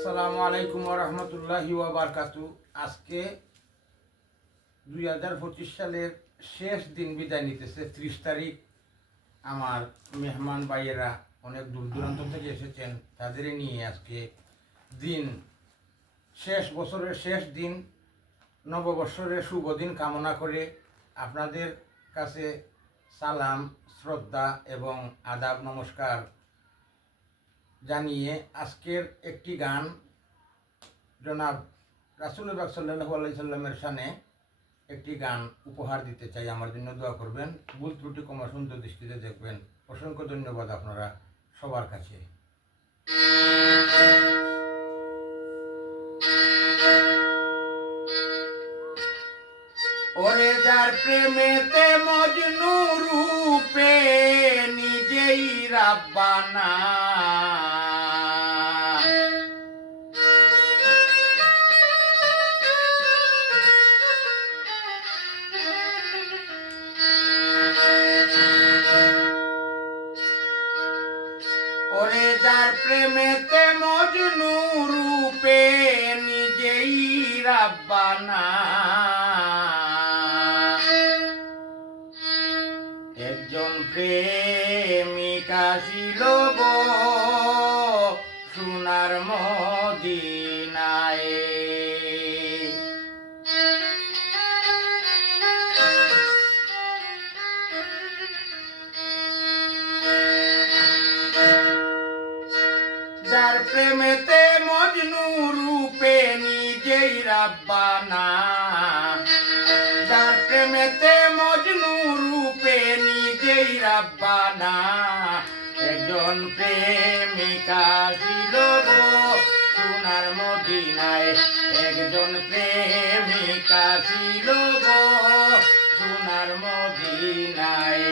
আসসালামু আলাইকুম রহমতুল্লাহি ওয়া বারাকাতু। আজকে 2025 সালের শেষ দিন বিদায় নিতেছে 30 তারিখ। আমার মেহমান ভাইয়েরা অনেক দূর দূরান্ত থেকে এসেছেন, তাদের নিয়ে আজকে দিন শেষ, বছরের শেষ দিন, নববর্ষের শুভ দিন কামনা করে আপনাদের কাছে সালাম, শ্রদ্ধা এবং আদাব নমস্কার জানিয়ে আজকের একটি গান জনাব রাসূলুল্লাহ সাল্লাল্লাহু আলাইহি সাল্লামের শানে একটি গান উপহার দিতে চাই। আমার জন্য দোয়া করবেন, ভুল ত্রুটি ক্ষমা সুন্দর দৃষ্টিতে দেখবেন। অসংখ্য ধন্যবাদ আপনারা সবার কাছে। ওরে যার প্রেমেতে মজনু রূপে নিজেই রাব্বানা, ওরে যার প্রেমেতে মজনু রূপে নিজেই রাব্বানা, একজন প্রেমিকা ছিল গো সোনার মদিনায়। যার প্রেমেতে মজনু রূপে নিজেই রাব্বানা, যার প্রেমেতে মজনু রূপে নিজেই রাব্বানা, একজন প্রেমিকা ছিল গো সোনার মদিনায়, একজন প্রেমিকা ছিল গো সোনার মদিনায়।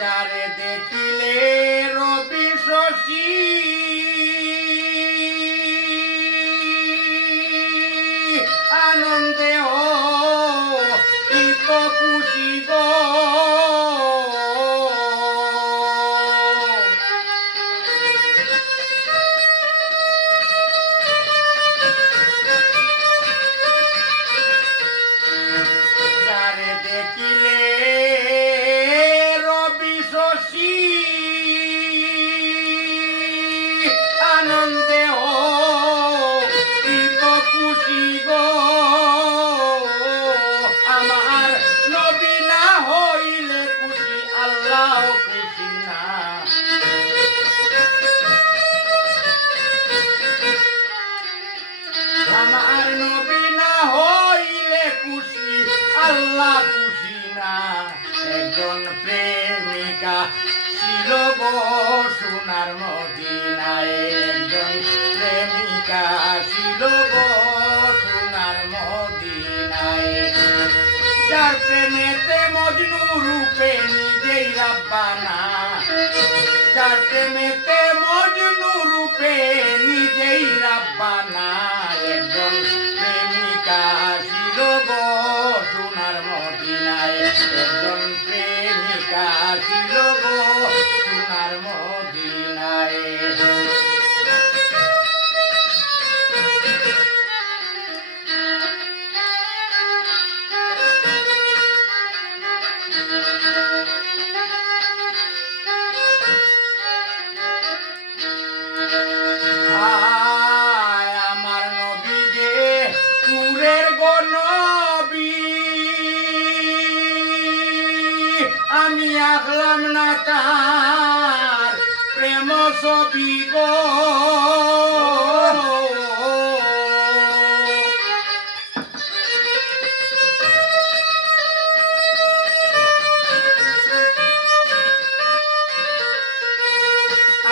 যারে দেখিলে রবি শশী আনন্দে হইত খুশি গো, যারে দেখিলে আনন্দে হইত খুশি গো, আমার নবী না হইলে খুশি আল্লাহ খুশি না, আমার নবী না হইলে খুশি আল্লাহ খুশি না। একজন প্রেমিকা ছিল গো সোনার মদিনায়, একজন প্রেমিকা ছিল গো সোনার মদিনায়, যার প্রেমেতে মজনু রূপে নিজেই রাব্বানা, যার প্রেমেতে মজনু রূপে নিজেই রাব্বানা, একজন প্রেমিকা ছিল গো সোনার মদিনায়, একজন প্রেমিকা ছিল গো সোনার মদিনায়। আমার নবী যে নূরের গো নবী, আমি আঁকলাম না তার প্রেম ছবি গো,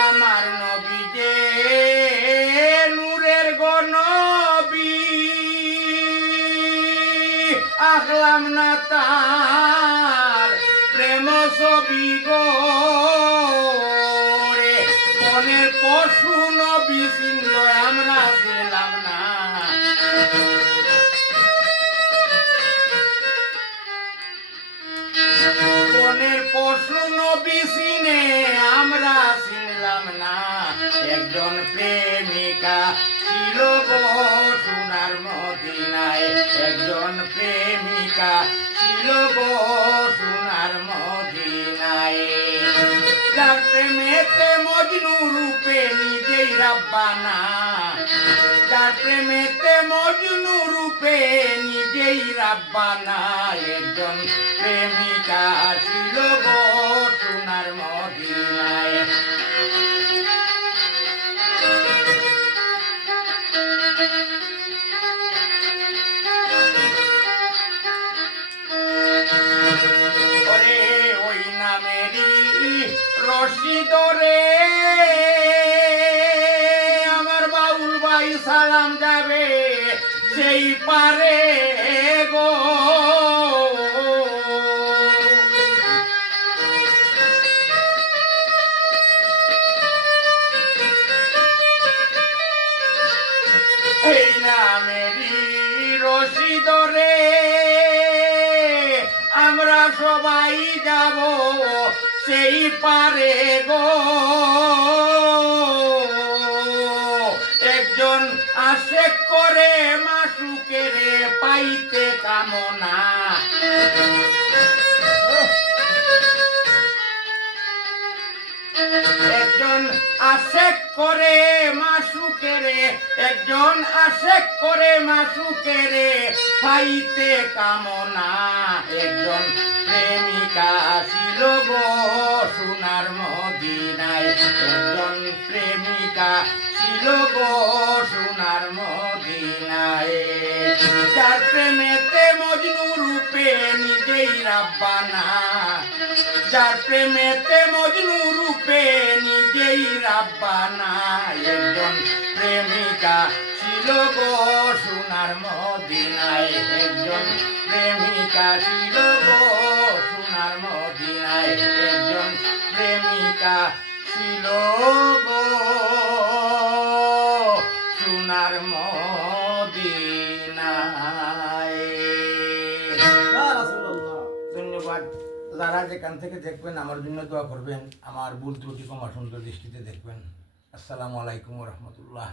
আমার নবী যে নূরের গো নবী, আঁকলাম না তার প্রেম ছবি গো রে, মনের পশু নবী চিনল আমরা ছিলাম না। মনের পশু নবী চিনে আমরা চিনলাম না। একজন প্রেমিকা ছিল গো সোনার মদিনায়, একজন প্রেমিকা ছিল গো সোনার মদিনায়। যার প্রেমেতে মজনু রূপে নিজেই রাব্বানা, যার প্রেমেতে মজনু রূপে নিজেই রাব্বানা। একজন প্রেমিকা ছিল গো সোনার মদিনায়। ওরে ওই নামেরই রশি ধরে আমার বাউল ভাই সালাম যাবে সেই পারে গো। এই নামেরই রশি ধরে আমরা সবাই যাব সেই পারে গো। একজন আশেক করে মাসুকের পাইতে কামনা, একজন আশেক করে মাসুকেরে, একজন আশেক করে মাসুকেরে পাইতে কামনা। একজন প্রেমিকা ছিল গো সোনার মদিনায়, একজন প্রেমিকা ছিল গো সোনার মদিনায়। যার প্রেমেতে মজনু রূপে নিজেই রাব্বানা, যার প্রেমেতে মজনু রূপে নিজেই রাব্বানা। একজন প্রেমিকা ছিল গো সোনার মদিনায়, একজন প্রেমিকা ছিল গো সোনার মদিনায়, একজন প্রেমিকা ছিল গো সোনার মদিনায়। ধন্যবাদ। যারা যেখান থেকে দেখবেন আমার জন্য দোয়া করবেন, আমার ভুল ত্রুটি ক্ষমা সুন্দর দৃষ্টিতে দেখবেন। আসসালামু আলাইকুম ওয়া রাহমাতুল্লাহ।